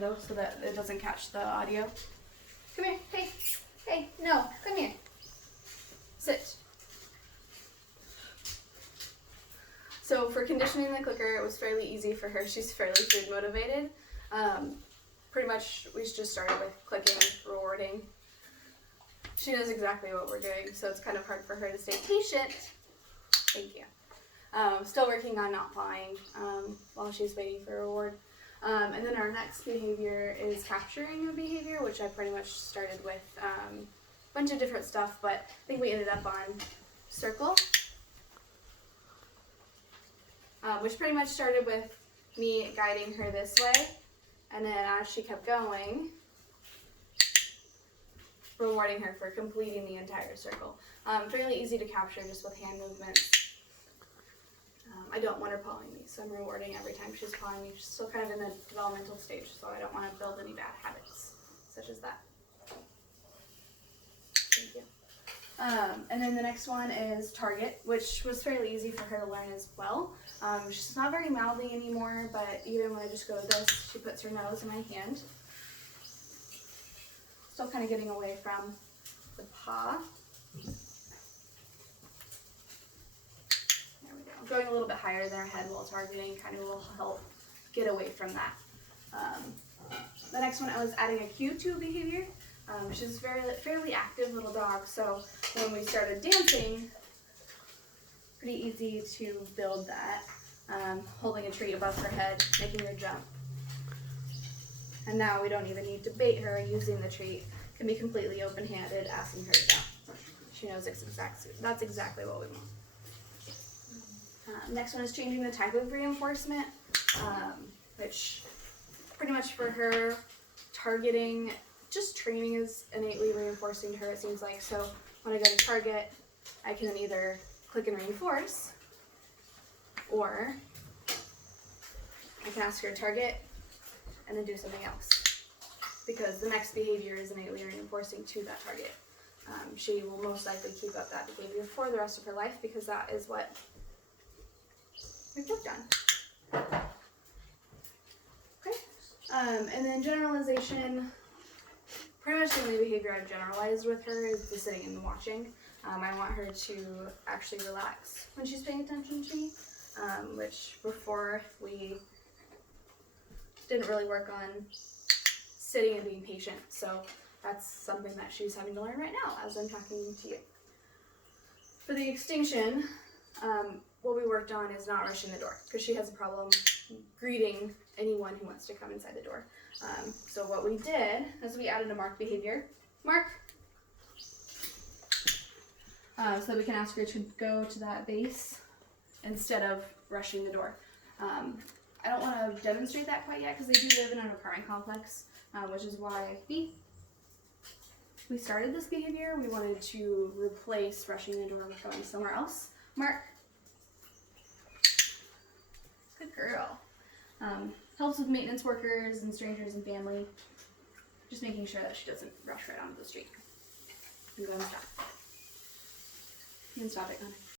though, so that it doesn't catch the audio. Come here. Hey. Hey. No. Come here. Sit. So for conditioning the clicker, it was fairly easy for her. She's fairly food motivated. Pretty much we just started with clicking, rewarding. She knows exactly what we're doing, so it's kind of hard for her to stay patient. Thank you. Still working on not pawing while she's waiting for a reward. And then our next behavior is capturing a behavior, which I pretty much started with a bunch of different stuff, but I think we ended up on circle, which pretty much started with me guiding her this way, and then as she kept going, rewarding her for completing the entire circle. Fairly easy to capture just with hand movements. I don't want her pawing me, so I'm rewarding every time she's pawing me. She's still kind of in the developmental stage, so I don't want to build any bad habits, such as that. Thank you. And then the next one is target, which was fairly easy for her to learn as well. She's not very mouthy anymore, but even when I just go to this, she puts her nose in my hand. Still kind of getting away from the paw. Going a little bit higher than her head while targeting kind of will help get away from that. The next one, I was adding a cue to a behavior. She's a fairly active little dog, so when we started dancing, pretty easy to build that. Holding a treat above her head, making her jump. And now we don't even need to bait her using the treat. Can be completely open-handed, asking her to jump. She knows that's exactly what we want. Next one is changing the type of reinforcement, which pretty much for her, targeting, just training is innately reinforcing to her, it seems like. So when I go to target, I can either click and reinforce, or I can ask her to target and then do something else, because the next behavior is innately reinforcing to that target. She will most likely keep up that behavior for the rest of her life, because that is what we've worked on. Okay. And then generalization, pretty much the only behavior I've generalized with her is the sitting and watching. I want her to actually relax when she's paying attention to me, which before we didn't really work on sitting and being patient. So that's something that she's having to learn right now as I'm talking to you. For the extinction, what we worked on is not rushing the door, because she has a problem greeting anyone who wants to come inside the door. So what we did is we added a mark behavior. Mark! So that we can ask her to go to that base instead of rushing the door. I don't want to demonstrate that quite yet, because they do live in an apartment complex, which is why we started this behavior. We wanted to replace rushing the door with going somewhere else. Mark! Good girl. Helps with maintenance workers and strangers and family. Just making sure that she doesn't rush right onto the street. And go and stop. You can stop it, Connor.